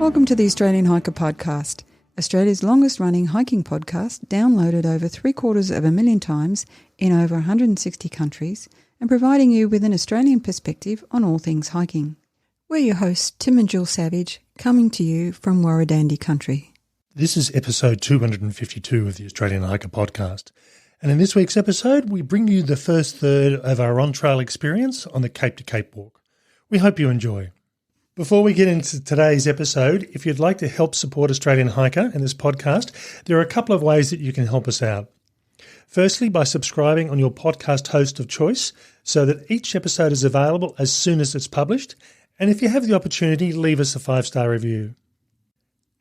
Welcome to the Australian Hiker Podcast, Australia's longest-running hiking podcast, downloaded over 750,000 times in over 160 countries and providing you with an Australian perspective on all things hiking. We're your hosts, Tim and Jill Savage, coming to you from Warradandi country. This is episode 252 of the Australian Hiker Podcast. And in this week's episode, we bring you the first third of our on-trail experience on the Cape to Cape walk. We hope you enjoy. Before we get into today's episode, if you'd like to help support Australian Hiker and this podcast, there are a couple of ways that you can help us out. Firstly, by subscribing on your podcast host of choice so that each episode is available as soon as it's published. And if you have the opportunity, leave us a 5-star review.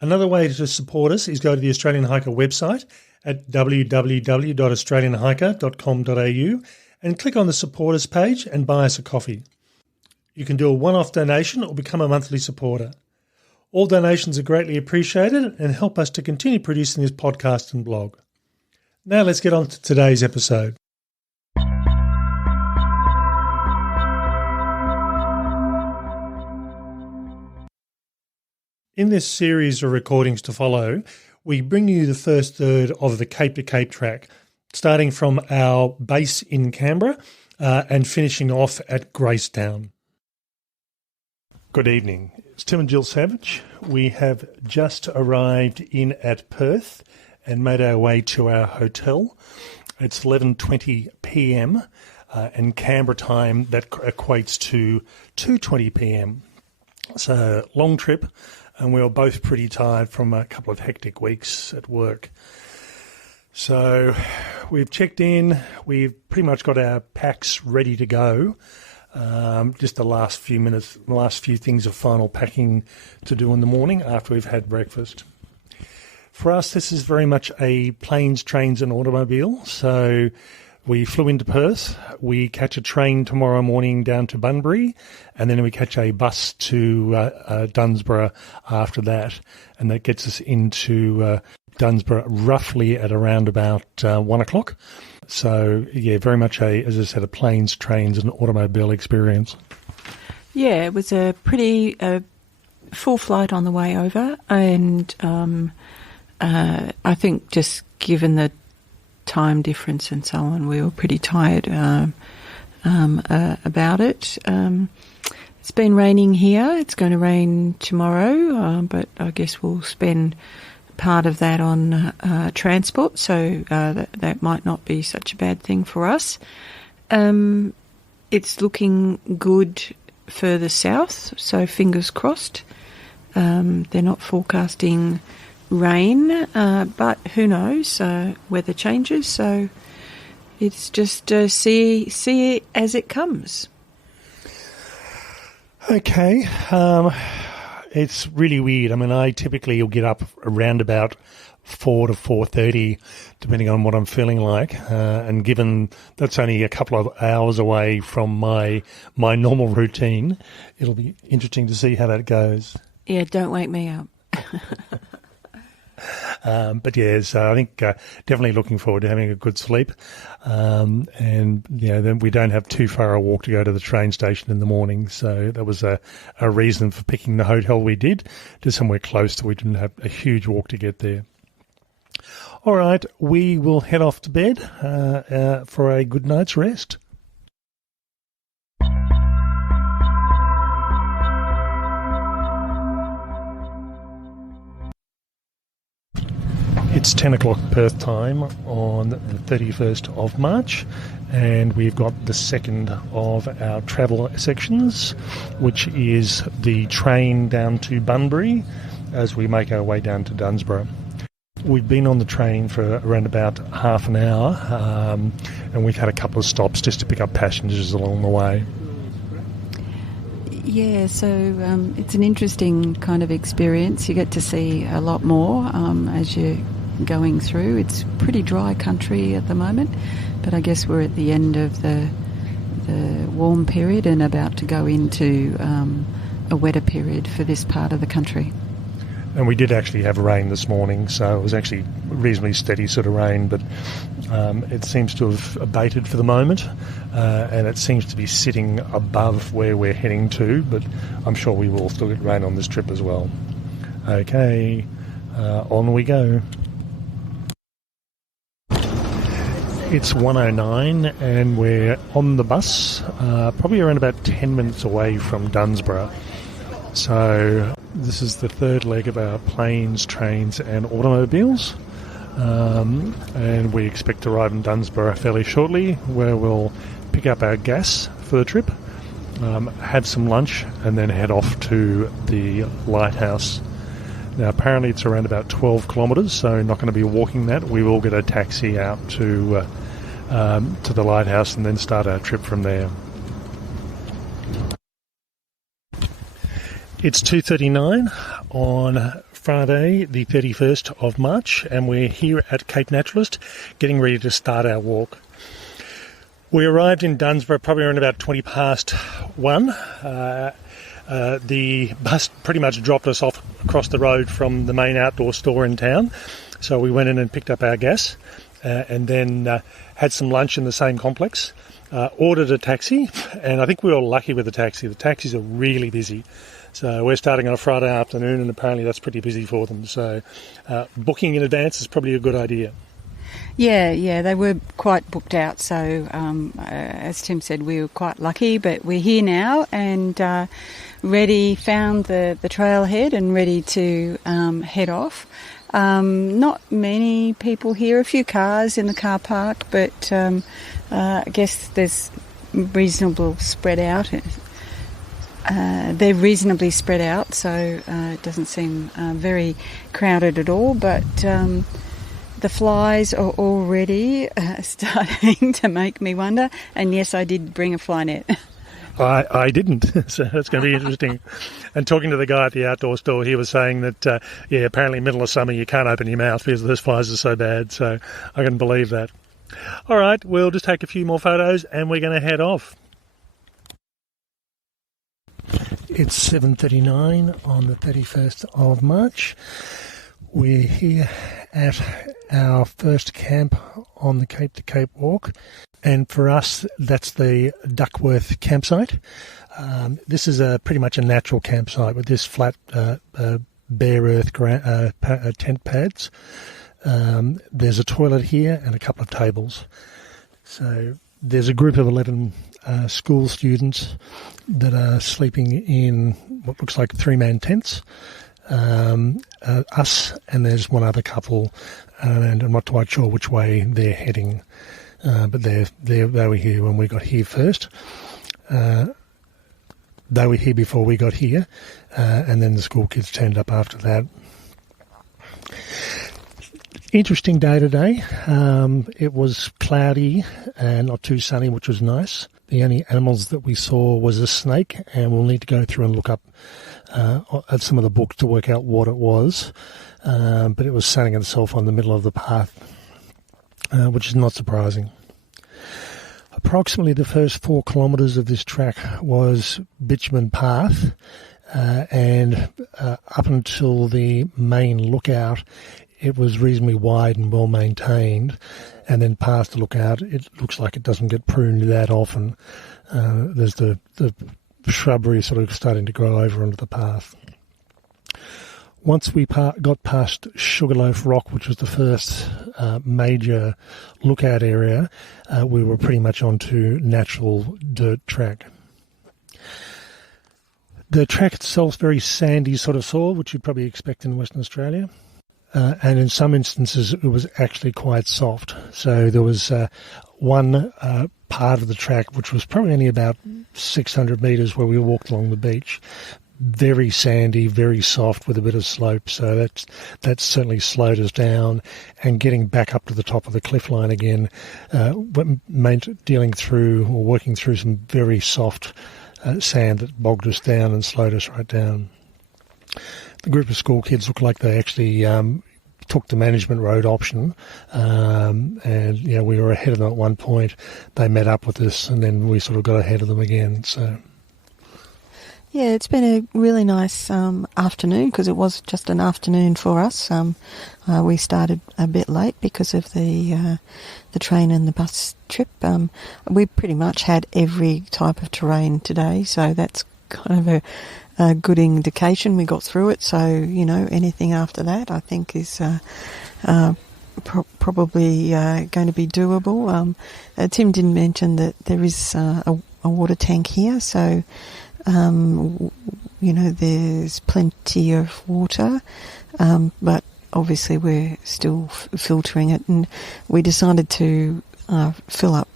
Another way to support us is go to the Australian Hiker website at www.australianhiker.com.au and click on the Support Us page and buy us a coffee. You can do a one-off donation or become a monthly supporter. All donations are greatly appreciated and help us to continue producing this podcast and blog. Now let's get on to today's episode. In this series of recordings to follow, we bring you the first third of the Cape to Cape track, starting from our base in Canberra and finishing off at Gracetown. Good evening. It's Tim and Jill Savage. We have just arrived in at Perth and made our way to our hotel. It's 11:20 p.m. And Canberra time, that equates to 2:20 p.m. So long trip. And we were both pretty tired from a couple of hectic weeks at work. So we've checked in. We've pretty much got our packs ready to go. Just the last few minutes, the last few things of final packing to do in the morning after we've had breakfast. For us, this is very much a planes, trains and automobile. So we flew into Perth, we catch a train tomorrow morning down to Bunbury, and then we catch a bus to Dunsborough after that, and that gets us into Dunsborough roughly at around about 1 o'clock. So, yeah, very much as I said, a planes, trains and automobile experience. Yeah, it was a pretty full flight on the way over, and I think just given the time difference and so on, we were pretty tired about it. It's been raining here. It's going to rain tomorrow, but I guess we'll spend part of that on transport, so that might not be such a bad thing for us. It's looking good further south, so fingers crossed. They're not forecasting rain, but who knows, weather changes, so it's just see it as it comes. Okay, it's really weird. I mean, I typically will get up around about 4 to 4:30, depending on what I'm feeling like, and given that's only a couple of hours away from my normal routine, it'll be interesting to see how that goes. Yeah, don't wake me up. But yeah, so I think definitely looking forward to having a good sleep. And, then we don't have too far a walk to go to the train station in the morning. So that was a reason for picking the hotel we did, to somewhere close so we didn't have a huge walk to get there. All right, we will head off to bed for a good night's rest. It's 10 o'clock Perth time on the 31st of March, and we've got the second of our travel sections, which is the train down to Bunbury as we make our way down to Dunsborough. We've been on the train for around about half an hour, and we've had a couple of stops just to pick up passengers along the way. Yeah, so it's an interesting kind of experience. You get to see a lot more as you're going through. It's pretty dry country at the moment, but I guess we're at the end of the warm period and about to go into a wetter period for this part of the country. And we did actually have rain this morning, so it was actually reasonably steady sort of rain, but it seems to have abated for the moment, and it seems to be sitting above where we're heading to, but I'm sure we will still get rain on this trip as well. Okay, on we go. It's 1:09 and we're on the bus, probably around about 10 minutes away from Dunsborough. So this is the third leg of our planes, trains and automobiles. And we expect to arrive in Dunsborough fairly shortly, where we'll pick up our gas for the trip, have some lunch and then head off to the lighthouse. Now apparently it's around about 12 kilometres, so not going to be walking that. We will get a taxi out to the lighthouse and then start our trip from there. It's 2:39 on Friday the 31st of March and we're here at Cape Naturalist getting ready to start our walk. We arrived in Dunsborough probably around about 20 past 1. The bus pretty much dropped us off across the road from the main outdoor store in town, so we went in and picked up our gas and then had some lunch in the same complex, ordered a taxi, and I think we were lucky with the taxi. The taxis are really busy. So we're starting on a Friday afternoon and apparently that's pretty busy for them. So booking in advance is probably a good idea. Yeah, they were quite booked out. So as Tim said, we were quite lucky, but we're here now and found the trailhead and ready to head off. Not many people here, a few cars in the car park, but I guess there's reasonable spread out. They're reasonably spread out, so it doesn't seem very crowded at all, but the flies are already starting to make me wonder, and yes, I did bring a fly net. I didn't, so that's going to be interesting. And talking to the guy at the outdoor store, he was saying that, apparently middle of summer you can't open your mouth because those flies are so bad, so I can believe that. All right, we'll just take a few more photos and we're going to head off. It's 7:39 on the 31st of March. We're here at our first camp on the Cape to Cape walk, and for us that's the Duckworth campsite. This is pretty much a natural campsite with this flat bare earth tent pads. There's a toilet here and a couple of tables. So there's a group of 11 school students that are sleeping in what looks like 3-man tents. Us and there's one other couple, and I'm not quite sure which way they're heading, but they were here when we got here first. They were here before we got here, and then the school kids turned up after that. Interesting day today. It was cloudy and not too sunny, which was nice. The only animals that we saw was a snake, and we'll need to go through and look up at some of the books to work out what it was. But it was sunning itself on the middle of the path, which is not surprising. Approximately the first 4 kilometres of this track was bitumen path, and up until the main lookout, it was reasonably wide and well maintained, and then past the lookout, it looks like it doesn't get pruned that often. There's the shrubbery sort of starting to grow over onto the path. Once we got past Sugarloaf Rock, which was the first major lookout area, we were pretty much onto natural dirt track. The track itself is very sandy sort of soil, which you'd probably expect in Western Australia. And in some instances it was actually quite soft. So there was one part of the track which was probably only about 600 metres where we walked along the beach. Very sandy, very soft with a bit of slope. So that's certainly slowed us down. And getting back up to the top of the cliff line again meant dealing through or working through some very soft sand that bogged us down and slowed us right down. The group of school kids looked like they actually took the management road option, and we were ahead of them at one point. They met up with us, and then we sort of got ahead of them again. So, yeah, it's been a really nice afternoon because it was just an afternoon for us. We started a bit late because of the train and the bus trip. We pretty much had every type of terrain today, so that's kind of a good indication. We got through it, so anything after that, I think, is probably going to be doable. Tim didn't mention that there is a water tank here, so there's plenty of water, but obviously we're still filtering it, and we decided to fill up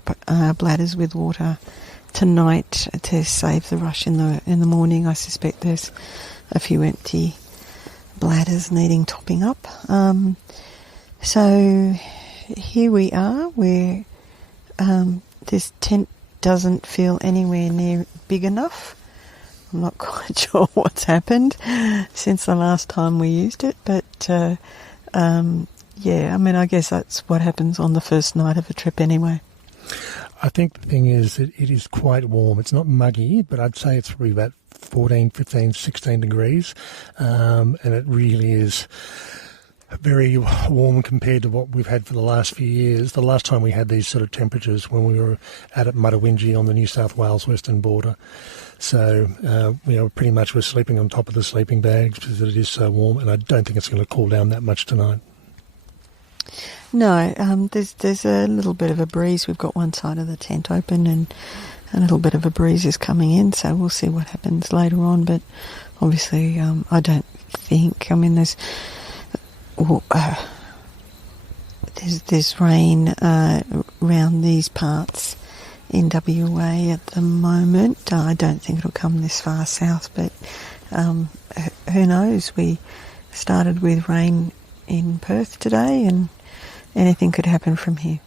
bladders with water tonight to save the rush in the morning. I suspect there's a few empty bladders needing topping up. So here we are, where this tent doesn't feel anywhere near big enough. I'm not quite sure what's happened since the last time we used it, but I guess that's what happens on the first night of a trip anyway. I think the thing is that it is quite warm. It's not muggy, but I'd say it's probably about 14, 15, 16 degrees, and it really is very warm compared to what we've had for the last few years. The last time we had these sort of temperatures when we were out at Mutawinji on the New South Wales western border. So, pretty much we're sleeping on top of the sleeping bags because it is so warm, and I don't think it's going to cool down that much tonight. No, there's a little bit of a breeze. We've got one side of the tent open, and a little bit of a breeze is coming in, so we'll see what happens later on. But obviously, I don't think, there's rain around these parts in WA at the moment. I don't think it'll come this far south, but who knows? We started with rain in Perth today, and anything could happen from here.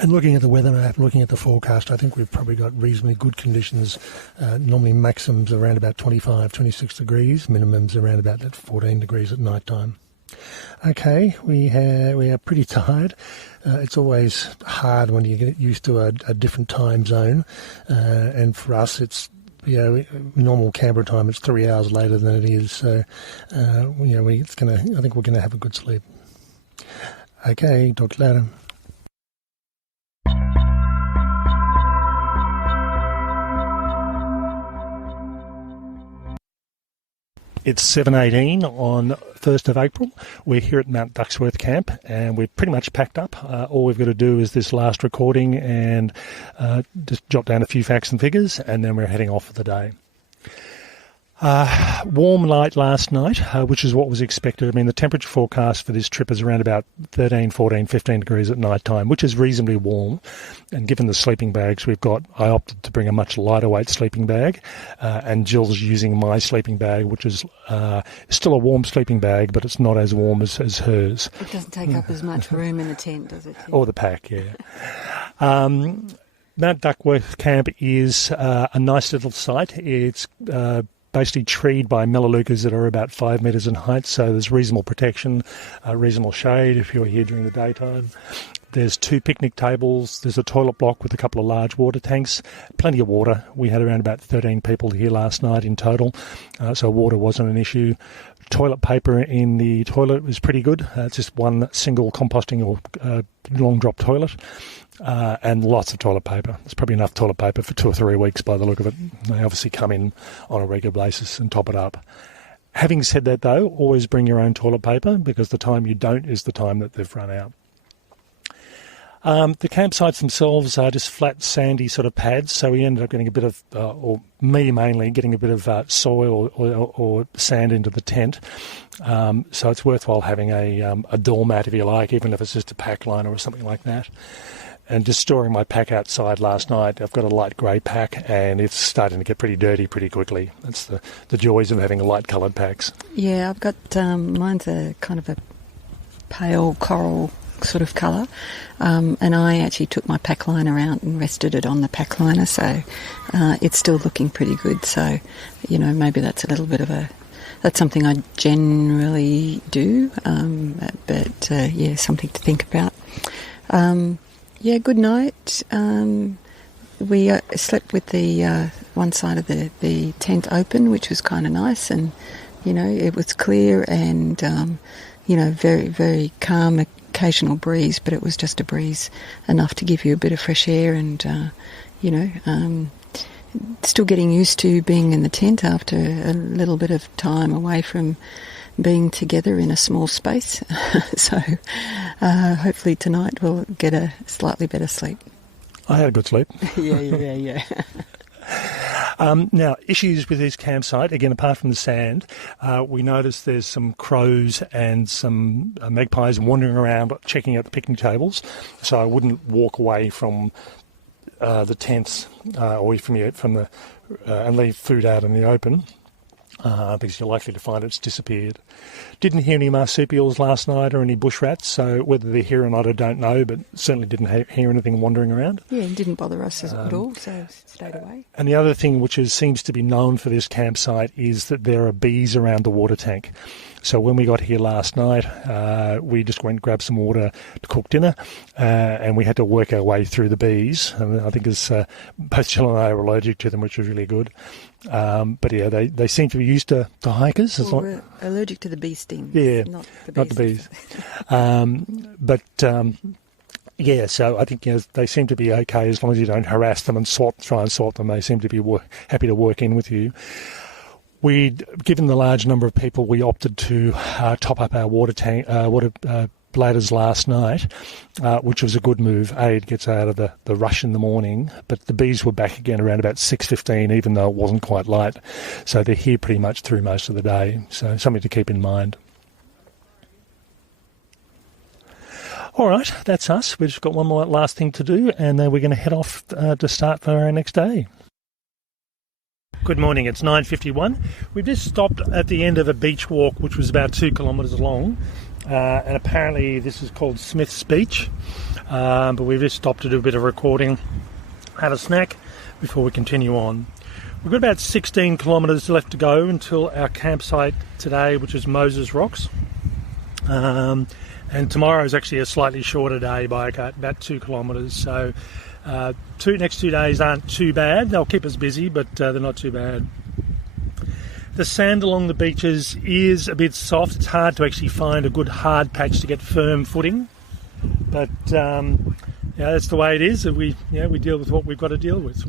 And looking at the weather map, looking at the forecast, I think we've probably got reasonably good conditions. Normally maximums around about 25, 26 degrees, minimums around about that 14 degrees at night time. Okay, we are pretty tired. It's always hard when you get used to a different time zone, and for us it's normal Canberra time. It's 3 hours later than it is, so I think we're gonna have a good sleep. Okay, talk to you later. It's 7:18 on 1st of April. We're here at Mount Ducksworth Camp, and we're pretty much packed up. All we've got to do is this last recording and just jot down a few facts and figures, and then we're heading off for the day. Warm night last night, which is what was expected. I mean, the temperature forecast for this trip is around about 13, 14, 15 degrees at night time, which is reasonably warm. And given the sleeping bags we've got, I opted to bring a much lighter weight sleeping bag, and Jill's using my sleeping bag, which is still a warm sleeping bag, but it's not as warm as hers. It doesn't take up as much room in the tent, does it? Or the pack, yeah. Mount Duckworth Camp is a nice little site. It's basically treed by melaleucas that are about 5 metres in height, so there's reasonable protection, reasonable shade if you're here during the daytime. There's 2 picnic tables, there's a toilet block with a couple of large water tanks, plenty of water. We had around about 13 people here last night in total, so water wasn't an issue. Toilet paper in the toilet was pretty good. It's just one single composting or long drop toilet, and lots of toilet paper. There's probably enough toilet paper for 2 or 3 weeks by the look of it. They obviously come in on a regular basis and top it up. Having said that though, always bring your own toilet paper, because the time you don't is the time that they've run out. The campsites themselves are just flat, sandy sort of pads, so we ended up getting a bit of, or me mainly, getting a bit of soil or sand into the tent. So it's worthwhile having a doormat, if you like, even if it's just a pack liner or something like that. And just storing my pack outside last night, I've got a light grey pack, and it's starting to get pretty dirty pretty quickly. That's the joys of having light coloured packs. Yeah, I've got, mine's a kind of a pale coral sort of colour, and I actually took my pack liner out and rested it on the pack liner, so it's still looking pretty good. So, maybe that's a little bit of that's something I generally do, but something to think about. Good night. We slept with the one side of the tent open, which was kind of nice, and it was clear and very, very calm. Occasional breeze, but it was just a breeze enough to give you a bit of fresh air, and Still getting used to being in the tent after a little bit of time away from being together in a small space. So hopefully tonight we'll get a slightly better sleep. I had a good sleep. Yeah. Now, issues with this campsite, again, apart from the sand, we noticed there's some crows and some magpies wandering around checking out the picnic tables, so I wouldn't walk away from the tents or and leave food out in the open. Because you're likely to find it's disappeared. Didn't hear any marsupials last night or any bush rats, so whether they're here or not I don't know, but certainly didn't hear anything wandering around. Yeah, it didn't bother us at all, so stayed away. And the other thing which seems to be known for this campsite is that there are bees around the water tank. So when we got here last night, we just went and grabbed some water to cook dinner, and we had to work our way through the bees. And I think both Jill and I are allergic to them, which was really good. But yeah, they seem to be used to hikers. Well, we're allergic to the bee sting. Yeah, not the bees. Not the bees. Yeah, so I think they seem to be okay as long as you don't harass them and try and swat them. They seem to be happy to work in with you. Given the large number of people, we opted to top up our water bladders last night, which was a good move. It gets out of the rush in the morning, but the bees were back again around about 6:15, even though it wasn't quite light. So they're here pretty much through most of the day, so something to keep in mind. All right, that's us. We've just got one more last thing to do, and then we're going to head off to start for our next day. Good morning, it's 9:51. We've just stopped at the end of a beach walk which was about 2 kilometres long, and apparently this is called Smith's Beach, but we've just stopped to do a bit of recording, have a snack before we continue on. We've got about 16 kilometres left to go until our campsite today, which is Moses Rocks, and tomorrow is actually a slightly shorter day by about 2 kilometres, so next 2 days aren't too bad. They'll keep us busy, but they're not too bad. The sand along the beaches is a bit soft. It's hard to actually find a good hard patch to get firm footing, but that's the way it is. We deal with what we've got to deal with.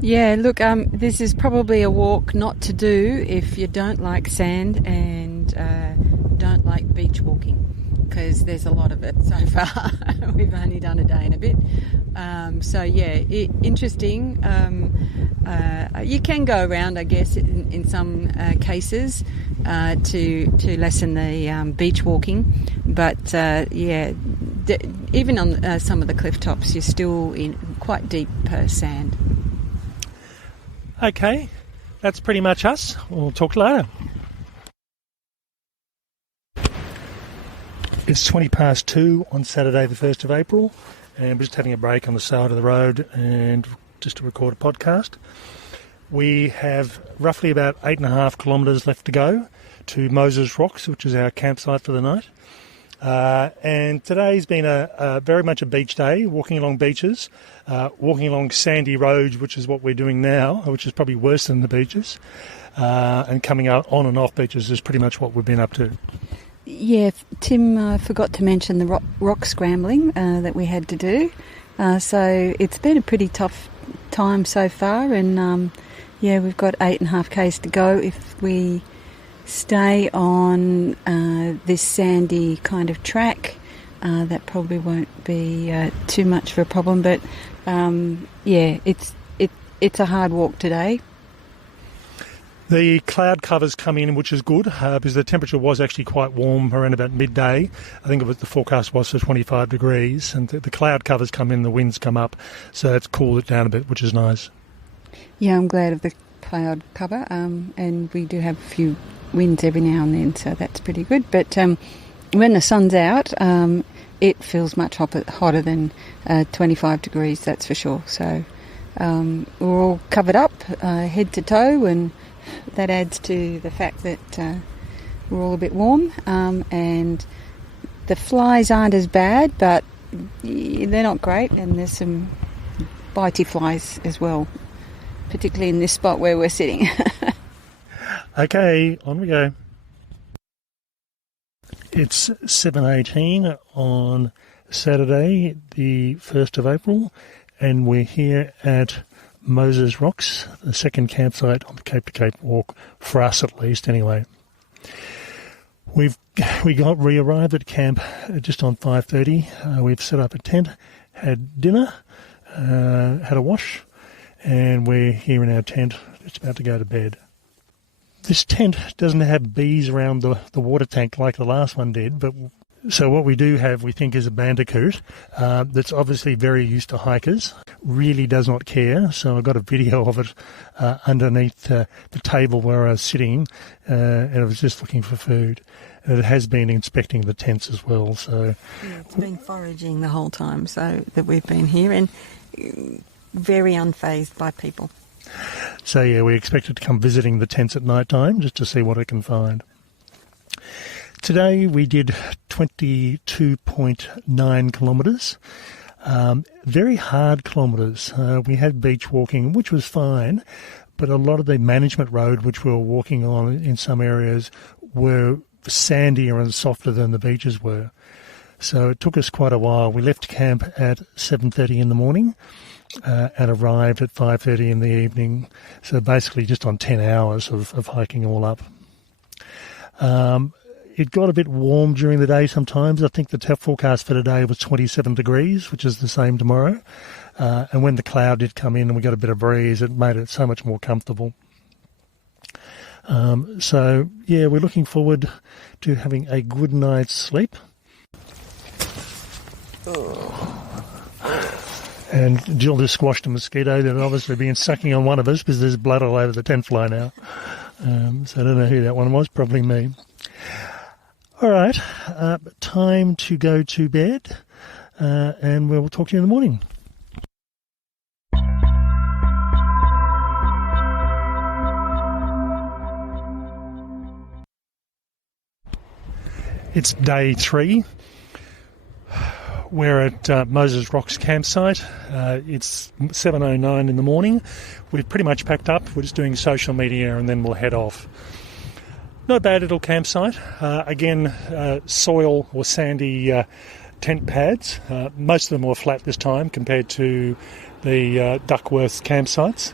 Yeah, look, this is probably a walk not to do if you don't like sand and don't like beach walking, because there's a lot of it so far. We've only done a day and a bit. Interesting. You can go around, I guess, in some cases to lessen the beach walking. But, even on some of the cliff tops, you're still in quite deep sand. Okay, that's pretty much us. We'll talk later. It's 2:20 on Saturday the 1st of April, and we're just having a break on the side of the road and just to record a podcast. We have roughly about 8.5 kilometres left to go to Moses Rocks, which is our campsite for the night. And today's been a very much a beach day, walking along beaches, walking along sandy roads, which is what we're doing now, which is probably worse than the beaches, and coming out on and off beaches is pretty much what we've been up to. Yeah, Tim forgot to mention the rock scrambling that we had to do. So it's been a pretty tough time so far, and we've got 8.5 k's to go if we stay on this sandy kind of track. That probably won't be too much of a problem, but it's a hard walk today. The cloud covers come in, which is good, because the temperature was actually quite warm around about midday. I think the forecast was for 25 degrees, and the cloud covers come in, the winds come up, so that's cooled it down a bit, which is nice. Yeah, I'm glad of the cloud cover, and we do have a few winds every now and then, so that's pretty good. But when the sun's out, it feels much hotter than 25 degrees, that's for sure. So we're all covered up, head to toe, and that adds to the fact that we're all a bit warm, and the flies aren't as bad, but they're not great, and there's some bitey flies as well, particularly in this spot where we're sitting. Okay, on we go. It's 7:18 on Saturday, the 1st of April, and we're here at Moses Rocks, the second campsite on the Cape to Cape walk, for us at least anyway. We arrived at camp just on 5:30. We've set up a tent, had dinner, had a wash, and we're here in our tent, just about to go to bed. This tent doesn't have bees around the water tank like the last one did, but so what we do have, we think, is a bandicoot that's obviously very used to hikers, really does not care. So I got a video of it underneath the table where I was sitting, and it was just looking for food. And it has been inspecting the tents as well. So it's been foraging the whole time, so that we've been here, and very unfazed by people. So yeah, we expect it to come visiting the tents at night time just to see what it can find. Today we did 22.9 kilometres, very hard kilometres. We had beach walking, which was fine, but a lot of the management road which we were walking on in some areas were sandier and softer than the beaches were. So it took us quite a while. We left camp at 7:30 in the morning and arrived at 5:30 in the evening. So basically just on 10 hours of hiking all up. It got a bit warm during the day sometimes. I think the forecast for today was 27 degrees, which is the same tomorrow. And when the cloud did come in and we got a bit of breeze, it made it so much more comfortable. So, yeah, we're looking forward to having a good night's sleep. And Jill just squashed a mosquito that had obviously been sucking on one of us because there's blood all over the tent fly now. So I don't know who that one was, probably me. All right, time to go to bed, and we'll talk to you in the morning. It's day 3. We're at Moses Rocks campsite. It's 7:09 in the morning. We've pretty much packed up. We're just doing social media and then we'll head off. Not a bad little campsite. Again, soil or sandy tent pads. Most of them were flat this time compared to the Duckworth campsites,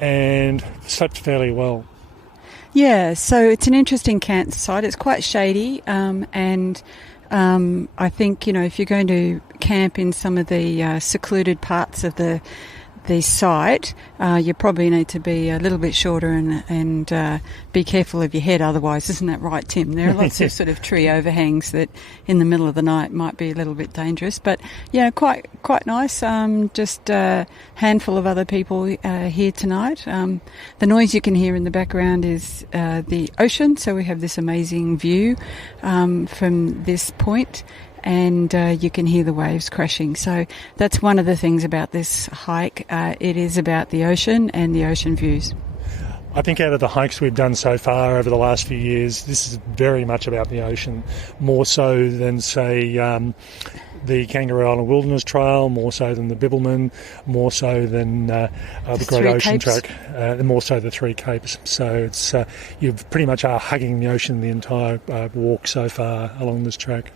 and slept fairly well. Yeah, so it's an interesting campsite. It's quite shady, and I think, if you're going to camp in some of the secluded parts of the site, you probably need to be a little bit shorter and be careful of your head otherwise. Isn't that right, Tim? There are lots of sort of tree overhangs that in the middle of the night might be a little bit dangerous. But, yeah, quite nice. Just a handful of other people here tonight. The noise you can hear in the background is the ocean. So we have this amazing view from this point. And you can hear the waves crashing. So that's one of the things about this hike. It is about the ocean and the ocean views. I think out of the hikes we've done so far over the last few years, this is very much about the ocean, more so than, say, the Kangaroo Island Wilderness Trail, more so than the Bibbulmun, more so than the Great Ocean Track, and more so the Three Capes. So it's you pretty much are hugging the ocean the entire walk so far along this track.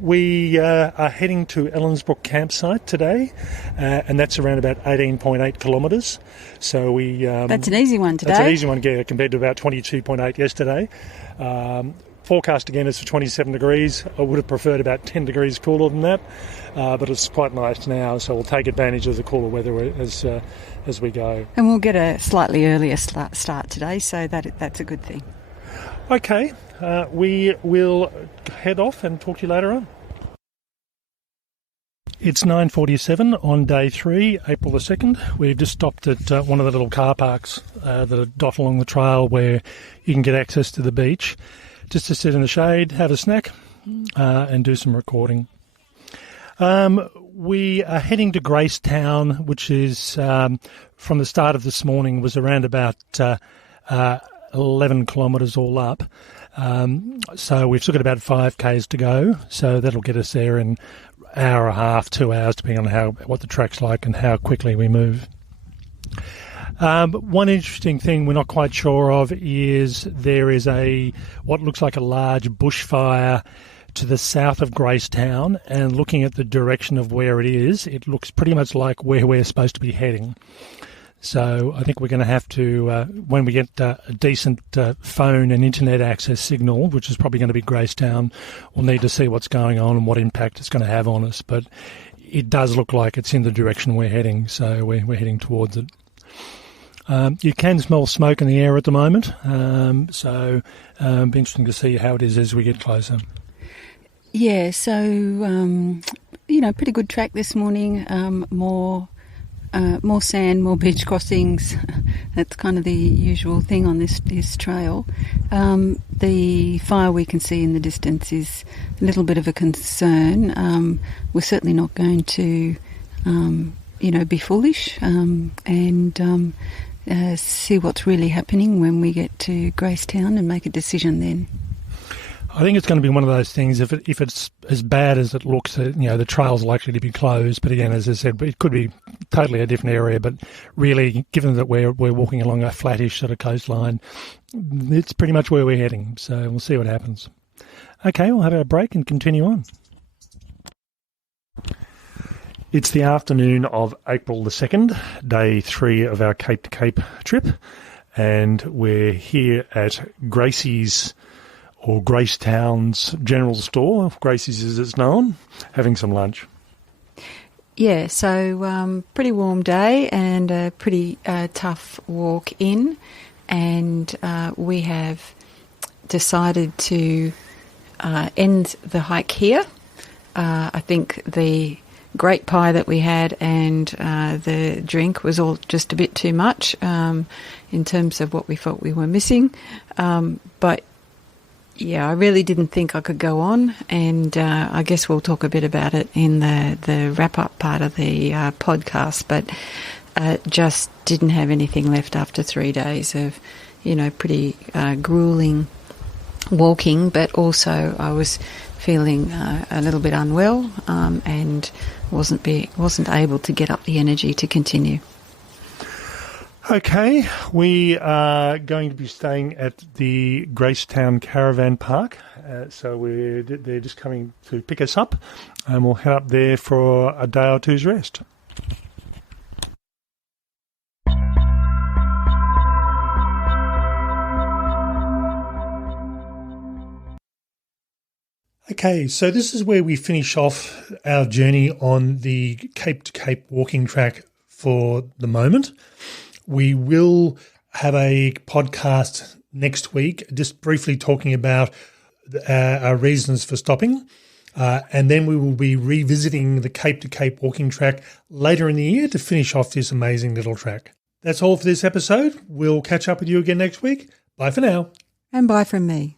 We are heading to Ellensbrook campsite today, and that's around about 18.8 kilometres. So that's an easy one today. That's an easy one, yeah, compared to about 22.8 yesterday. Forecast again is for 27 degrees. I would have preferred about 10 degrees cooler than that, but it's quite nice now, so we'll take advantage of the cooler weather as we go. And we'll get a slightly earlier start today, so that's a good thing. Okay, we will head off and talk to you later on. It's 9:47 on day 3, April the 2nd. We've just stopped at one of the little car parks that are dot along the trail where you can get access to the beach, just to sit in the shade, have a snack, and do some recording. We are heading to Gracetown, which is, from the start of this morning, was around about 11 kilometres all up. So we've still got about 5Ks to go, so that'll get us there in an hour and a half, 2 hours, depending on what the track's like and how quickly we move. One interesting thing we're not quite sure of is there is what looks like a large bushfire to the south of Gracetown, and looking at the direction of where it is, it looks pretty much like where we're supposed to be heading. So I think we're going to have to, when we get a decent phone and internet access signal, which is probably going to be Gracetown, we'll need to see what's going on and what impact it's going to have on us. But it does look like it's in the direction we're heading, so we're heading towards it. You can smell smoke in the air at the moment, so it'll be interesting to see how it is as we get closer. Yeah, so, pretty good track this morning, more sand, more beach crossings. That's kind of the usual thing on this trail. The fire we can see in the distance is a little bit of a concern. We're certainly not going to, be foolish and see what's really happening when we get to Gracetown and make a decision then. I think it's going to be one of those things, if it's as bad as it looks, the trail's likely to be closed. But again, as I said, it could be totally a different area. But really, given that we're walking along a flattish sort of coastline, it's pretty much where we're heading. So we'll see what happens. Okay, we'll have our break and continue on. It's the afternoon of April the 2nd, day 3 of our Cape to Cape trip. And we're here at Gracie's, or Gracetown's general store, Gracie's as it's known, having some lunch. Yeah, so pretty warm day and a pretty tough walk in, and we have decided to end the hike here. I think the great pie that we had and the drink was all just a bit too much in terms of what we thought we were missing, but yeah, I really didn't think I could go on, and I guess we'll talk a bit about it in the wrap-up part of the podcast, but just didn't have anything left after 3 days of, pretty grueling walking, but also I was feeling a little bit unwell and wasn't able to get up the energy to continue. Okay, we are going to be staying at the Gracetown Caravan Park, so they're just coming to pick us up, and we'll head up there for a day or two's rest. Okay, so this is where we finish off our journey on the Cape to Cape walking track for the moment. We will have a podcast next week just briefly talking about our reasons for stopping, and then we will be revisiting the Cape to Cape walking track later in the year to finish off this amazing little track. That's all for this episode. We'll catch up with you again next week. Bye for now. And bye from me.